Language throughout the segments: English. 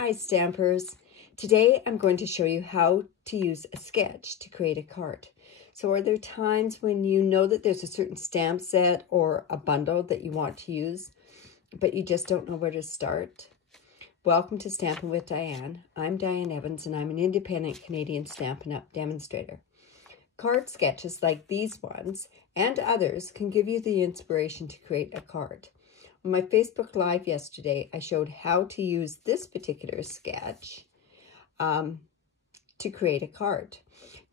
Hi Stampers! Today I'm going to show you how to use a sketch to create a card. So are there times when you know that there's a certain stamp set or a bundle that you want to use, but you just don't know where to start? Welcome to Stampin' with Diane. I'm Diane Evans and I'm an independent Canadian Stampin' Up Demonstrator. Card sketches like these ones and others can give you the inspiration to create a card. On my Facebook Live yesterday, I showed how to use this particular sketch to create a card.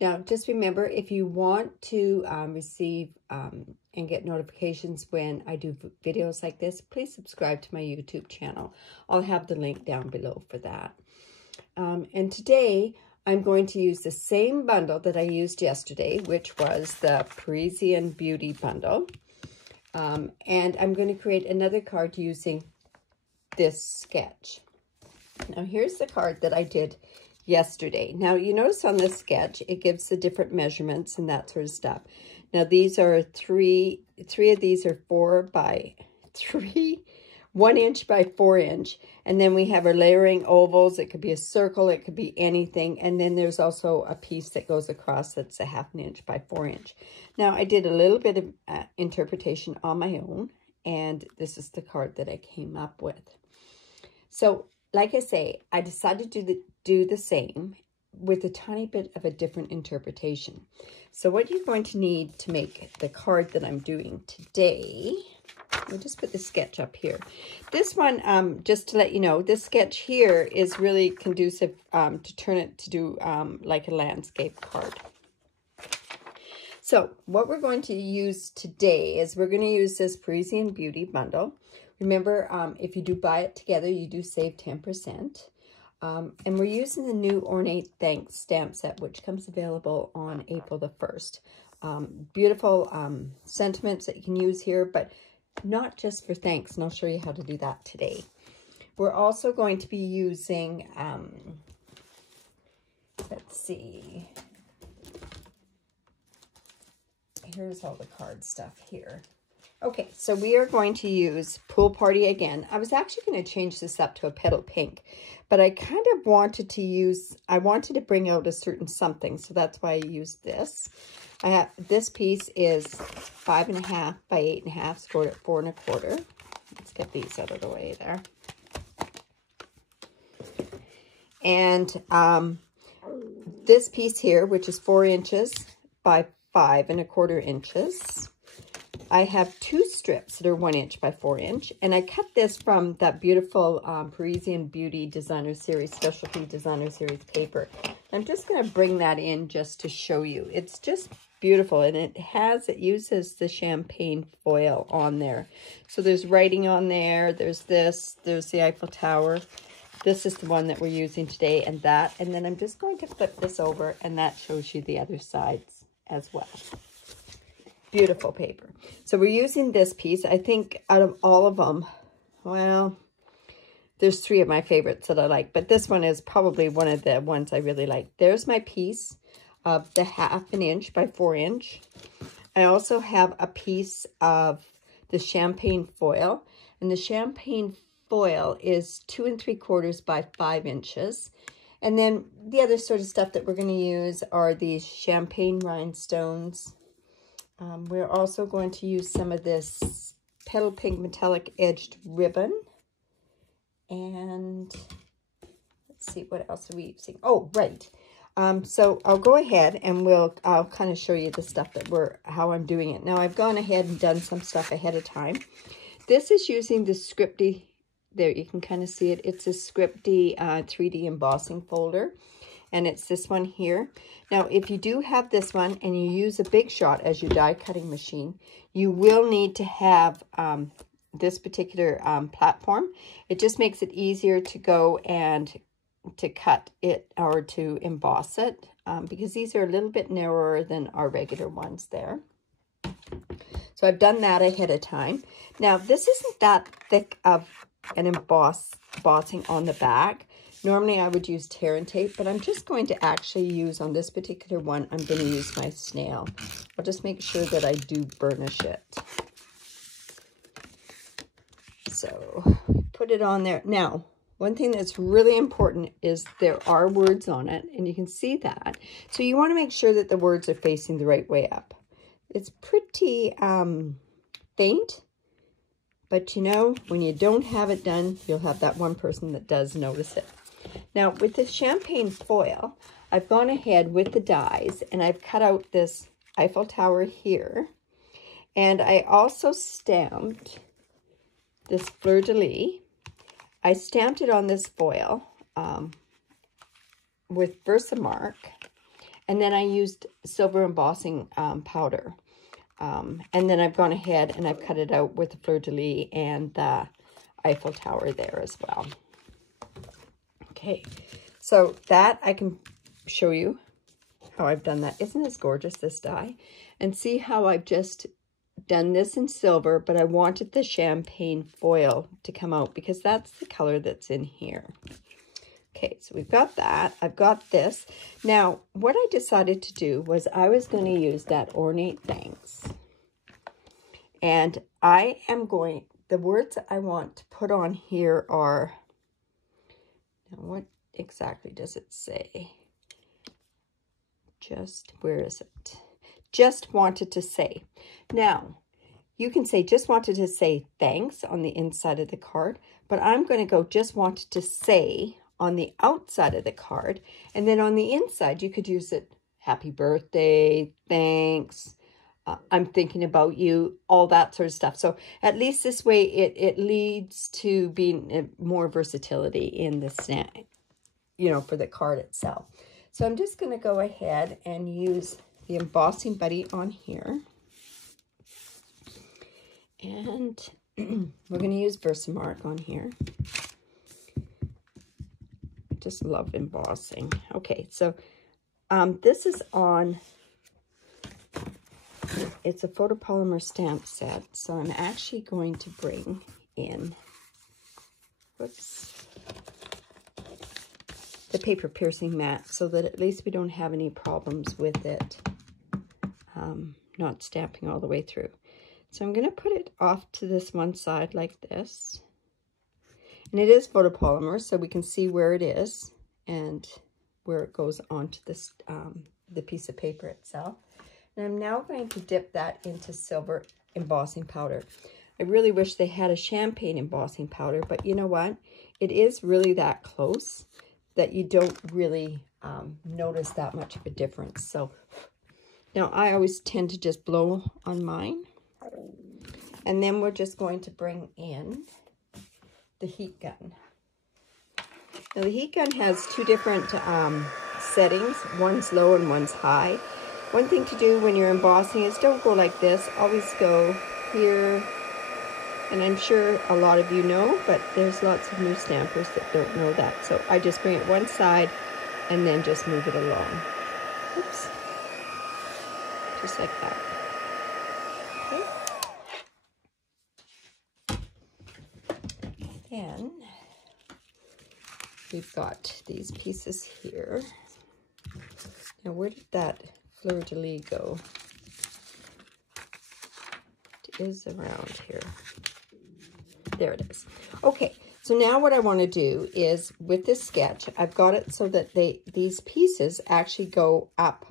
Now, just remember, if you want to receive and get notifications when I do videos like this, please subscribe to my YouTube channel. I'll have the link down below for that. And today, I'm going to use the same bundle that I used yesterday, which was the Parisian Beauty bundle. And I'm going to create another card using this sketch. Now, here's the card that I did yesterday. Now, you notice on this sketch, it gives the different measurements and that sort of stuff. Now, these are three of these are 1 inch by 4 inch. And then we have our layering ovals. It could be a circle. It could be anything. And then there's also a piece that goes across that's a 1/2 inch by 4 inch. Now, I did a little bit of interpretation on my own. And this is the card that I came up with. So, like I say, I decided to do the same with a tiny bit of a different interpretation. So what you're going to need to make the card that I'm doing today, we'll just put the sketch up here. This one, just to let you know, this sketch here is really conducive to turn it to do like a landscape card. So what we're going to use today is we're going to use this Parisian Beauty bundle. Remember, if you do buy it together, you do save 10%. And we're using the new Ornate Thanks stamp set, which comes available on April the 1st. Beautiful sentiments that you can use here, but not just for thanks, and I'll show you how to do that today. We're also going to be using, let's see, here's all the card stuff here. Okay, so we are going to use Pool Party again. I was actually going to change this up to a petal pink, but I kind of wanted to bring out a certain something, so that's why I used this. This piece is 5.5 by 8.5, scored at 4 1/4. Let's get these out of the way there. And this piece here, which is 4 inches by 5 1/4 inches. I have 2 strips that are 1 inch by 4 inch, and I cut this from that beautiful Parisian Beauty Designer Series, Specialty Designer Series paper. I'm just going to bring that in just to show you. It's just beautiful, and it uses the champagne foil on there. So there's writing on there, there's this, there's the Eiffel Tower. This is the one that we're using today, and that, and then I'm just going to flip this over, and that shows you the other sides as well. Beautiful paper. So we're using this piece. I think out of all of them, well, there's 3 of my favorites that I like, but this one is probably one of the ones I really like. There's my piece of the 1/2 inch by 4 inch. I also have a piece of the champagne foil, and the champagne foil is 2 3/4 by 5 inches. And then the other sort of stuff that we're going to use are these champagne rhinestones. We're also going to use some of this petal pink metallic edged ribbon. And let's see, what else are we using? Oh, right. So I'll go ahead and I'll kind of show you the stuff that how I'm doing it. Now, I've gone ahead and done some stuff ahead of time. This is using the Scripty, there you can kind of see it. It's a Scripty 3D embossing folder. And it's this one here. Now, if you do have this one and you use a Big Shot as your die cutting machine, you will need to have this particular platform. It just makes it easier to go and to cut it or to emboss it because these are a little bit narrower than our regular ones there. So I've done that ahead of time. Now, this isn't that thick of an embossing on the back. Normally, I would use tear and tape, but I'm just going to actually use, on this particular one, I'm going to use my snail. I'll just make sure that I do burnish it. So, put it on there. Now, one thing that's really important is there are words on it, and you can see that. So you want to make sure that the words are facing the right way up. It's pretty faint, but you know, when you don't have it done, you'll have that one person that does notice it. Now, with the champagne foil, I've gone ahead with the dies, and I've cut out this Eiffel Tower here. And I also stamped this fleur-de-lis. I stamped it on this foil with Versamark, and then I used silver embossing powder. And then I've gone ahead and I've cut it out with the fleur-de-lis and the Eiffel Tower there as well. Okay, so that I can show you how I've done that. Isn't this gorgeous, this die? And see how I've just done this in silver, but I wanted the champagne foil to come out because that's the color that's in here. Okay, so we've got that. I've got this. Now, what I decided to do was I was going to use that Ornate Thanks. And I am going, the words I want to put on here are, now what exactly does it say? Just, where is it? Just wanted to say. Now, you can say just wanted to say thanks on the inside of the card, but I'm going to go just wanted to say on the outside of the card, and then on the inside you could use it happy birthday, thanks, I'm thinking about you, all that sort of stuff. So at least this way it leads to being more versatility in the snap, you know, for the card itself. So I'm just going to go ahead and use the embossing buddy on here. And we're going to use Versamark on here. I just love embossing. Okay, so this is on, it's a photopolymer stamp set. So I'm actually going to bring in, whoops, the paper piercing mat so that at least we don't have any problems with it not stamping all the way through. So I'm going to put it off to this one side like this. And it is photopolymer, so we can see where it is and where it goes onto this the piece of paper itself. And I'm now going to dip that into silver embossing powder. I really wish they had a champagne embossing powder, but you know what? It is really that close that you don't really notice that much of a difference. So now I always tend to just blow on mine. And then we're just going to bring in the heat gun. Now the heat gun has two different settings. One's low and one's high. One thing to do when you're embossing is don't go like this. Always go here. And I'm sure a lot of you know, but there's lots of new stampers that don't know that. So I just bring it one side and then just move it along. Oops. Just like that. Okay. Then we've got these pieces here. Now where did that fleur-de-lis go? It is around here. There it is. Okay, so now what I want to do is with this sketch, I've got it so that these pieces actually go up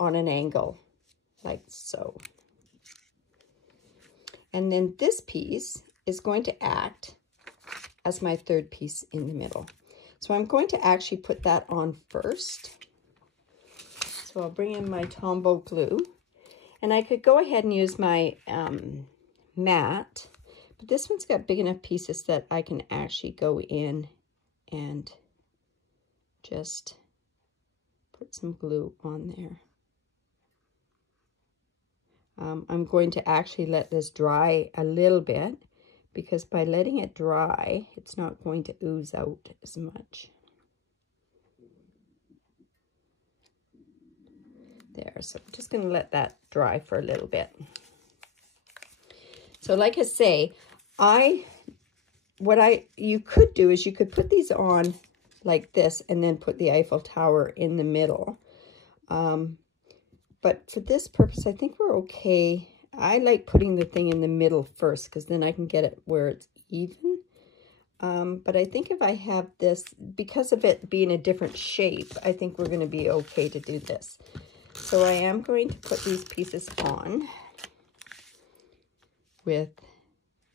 on an angle, like so. And then this piece is going to act as my third piece in the middle. So I'm going to actually put that on first. So I'll bring in my Tombow glue. And I could go ahead and use my mat. But this one's got big enough pieces that I can actually go in and just put some glue on there. I'm going to actually let this dry a little bit because by letting it dry, it's not going to ooze out as much. There, so I'm just going to let that dry for a little bit. So like I say, you could do is you could put these on like this and then put the Eiffel Tower in the middle. But for this purpose, I think we're okay. I like putting the thing in the middle first because then I can get it where it's even. But I think if I have this, because of it being a different shape, I think we're going to be okay to do this. So I am going to put these pieces on with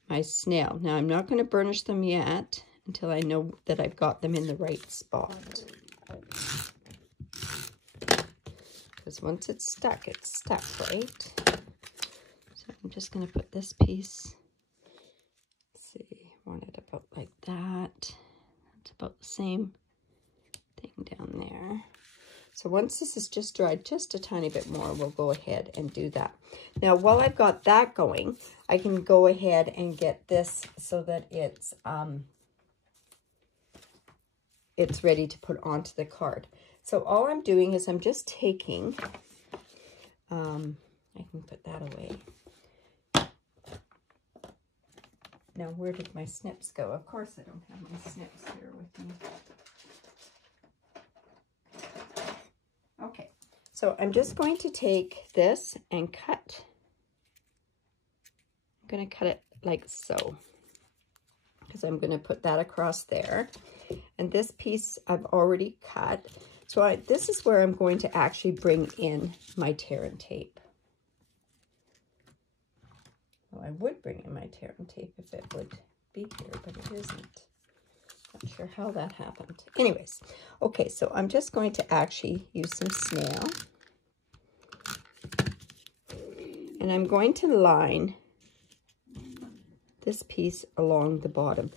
my snail. Now I'm not going to burnish them yet until I know that I've got them in the right spot. Because once it's stuck, right? So I'm just going to put this piece, let's see, I want it about like that. It's about the same thing down there. So once this is just dried just a tiny bit more, we'll go ahead and do that. Now, while I've got that going, I can go ahead and get this so that it's ready to put onto the card. So all I'm doing is I'm just taking, I can put that away. Now, where did my snips go? Of course, I don't have my snips here with me. Okay, so I'm just going to take this and cut. I'm going to cut it like so, because I'm going to put that across there. And this piece I've already cut. So this is where I'm going to actually bring in my tear and tape. Well, I would bring in my tear and tape if it would be here, but it isn't. Not sure how that happened. Anyways, okay, so I'm just going to actually use some snail. And I'm going to line this piece along the bottom.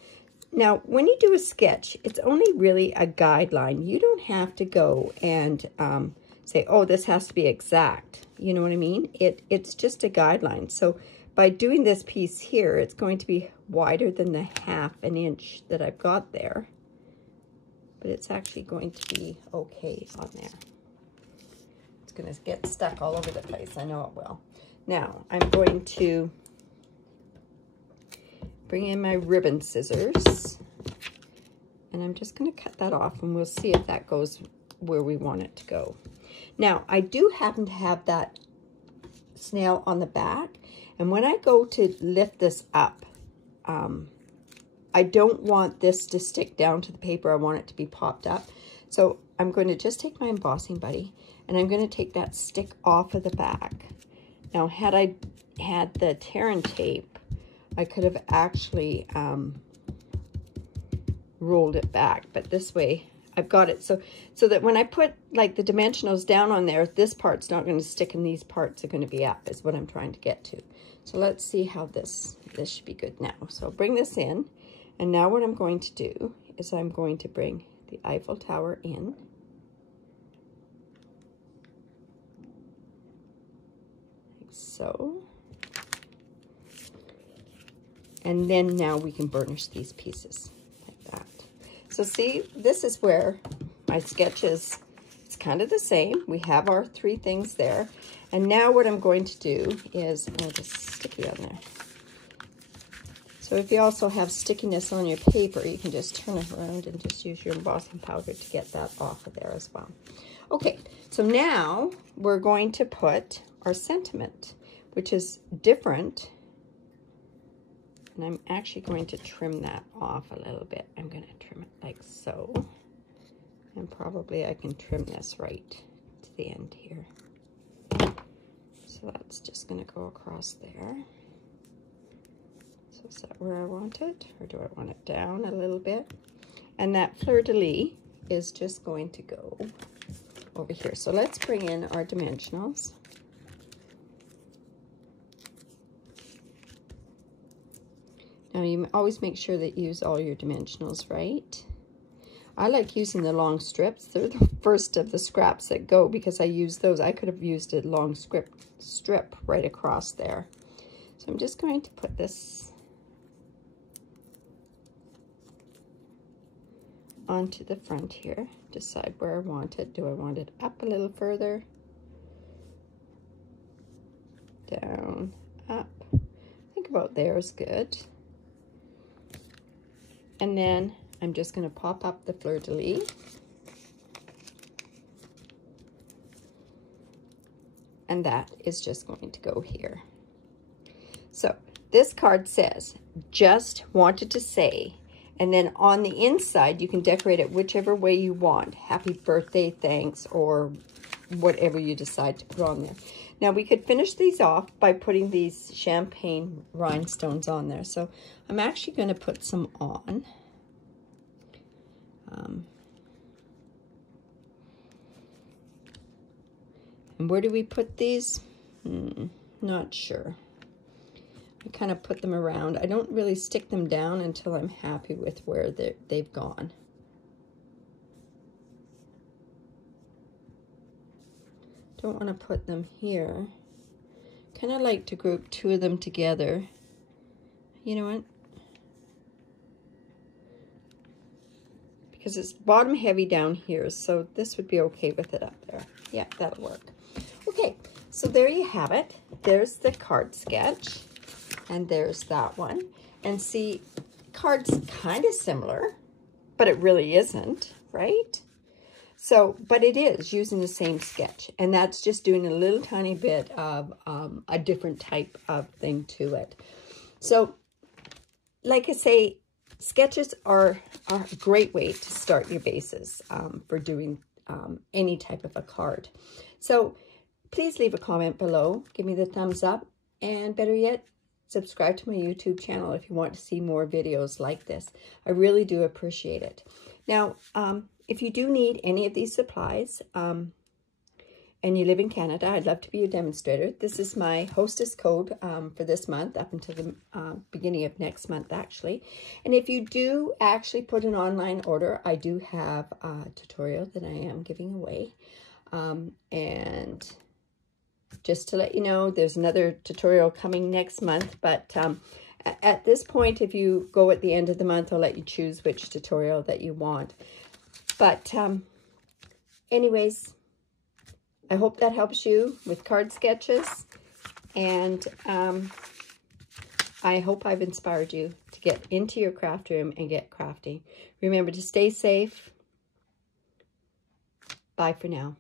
Now, when you do a sketch, it's only really a guideline. You don't have to go and say, oh, this has to be exact. You know what I mean? It's just a guideline. So by doing this piece here, it's going to be wider than the 1/2 inch that I've got there. But it's actually going to be okay on there. It's going to get stuck all over the place. I know it will. Now, I'm going to bring in my ribbon scissors. And I'm just going to cut that off, and we'll see if that goes where we want it to go. Now, I do happen to have that snail on the back. And when I go to lift this up, I don't want this to stick down to the paper. I want it to be popped up. So I'm going to just take my embossing buddy, and I'm going to take that stick off of the back. Now, had I had the tear and tape, I could have actually rolled it back. But this way, I've got it so that when I put like the dimensionals down on there, this part's not going to stick and these parts are going to be up, is what I'm trying to get to. So let's see how this should be good now. So I'll bring this in, and now what I'm going to do is I'm going to bring the Eiffel Tower in. Like so. And then now we can burnish these pieces like that. So see, this is where my sketch is, it's kind of the same. We have our 3 things there. And now what I'm going to do is, I'll just sticky on there. So if you also have stickiness on your paper, you can just turn it around and just use your embossing powder to get that off of there as well. Okay, so now we're going to put our sentiment, which is different. And I'm actually going to trim that off a little bit. I'm going to trim it like so. And probably I can trim this right to the end here. So that's just going to go across there. So is that where I want it? Or do I want it down a little bit? And that fleur-de-lis is just going to go over here. So let's bring in our dimensionals. Now you always make sure that you use all your dimensionals, right? I like using the long strips. They're the first of the scraps that go because I use those. I could have used a long strip right across there. So I'm just going to put this onto the front here. Decide where I want it. Do I want it up a little further? Down, up. I think about there is good. And then I'm just going to pop up the fleur-de-lis. And that is just going to go here. So this card says, just wanted to say, And then on the inside, you can decorate it whichever way you want. Happy birthday, thanks, or whatever you decide to put on there. Now, we could finish these off by putting these champagne rhinestones on there. So I'm actually going to put some on. And where do we put these? Not sure. I kind of put them around. I don't really stick them down until I'm happy with where they've gone. Don't want to put them here. Kind of like to group two of them together. You know what? Because it's bottom heavy down here, so this would be okay with it up there. Yeah, that'll work. Okay, so there you have it. There's the card sketch, and there's that one. And see, card's kind of similar, but it really isn't, right? So, but it is using the same sketch, and that's just doing a little tiny bit of a different type of thing to it. So, like I say, sketches are a great way to start your bases for doing any type of a card. So, please leave a comment below, give me the thumbs up, and better yet, subscribe to my YouTube channel if you want to see more videos like this. I really do appreciate it. Now, if you do need any of these supplies and you live in Canada, I'd love to be your demonstrator. This is my hostess code for this month up until the beginning of next month, actually. And if you do actually put an online order, I do have a tutorial that I am giving away. And just to let you know, there's another tutorial coming next month, but at this point, if you go at the end of the month, I'll let you choose which tutorial that you want. But anyways, I hope that helps you with card sketches, and I hope I've inspired you to get into your craft room and get crafty. Remember to stay safe. Bye for now.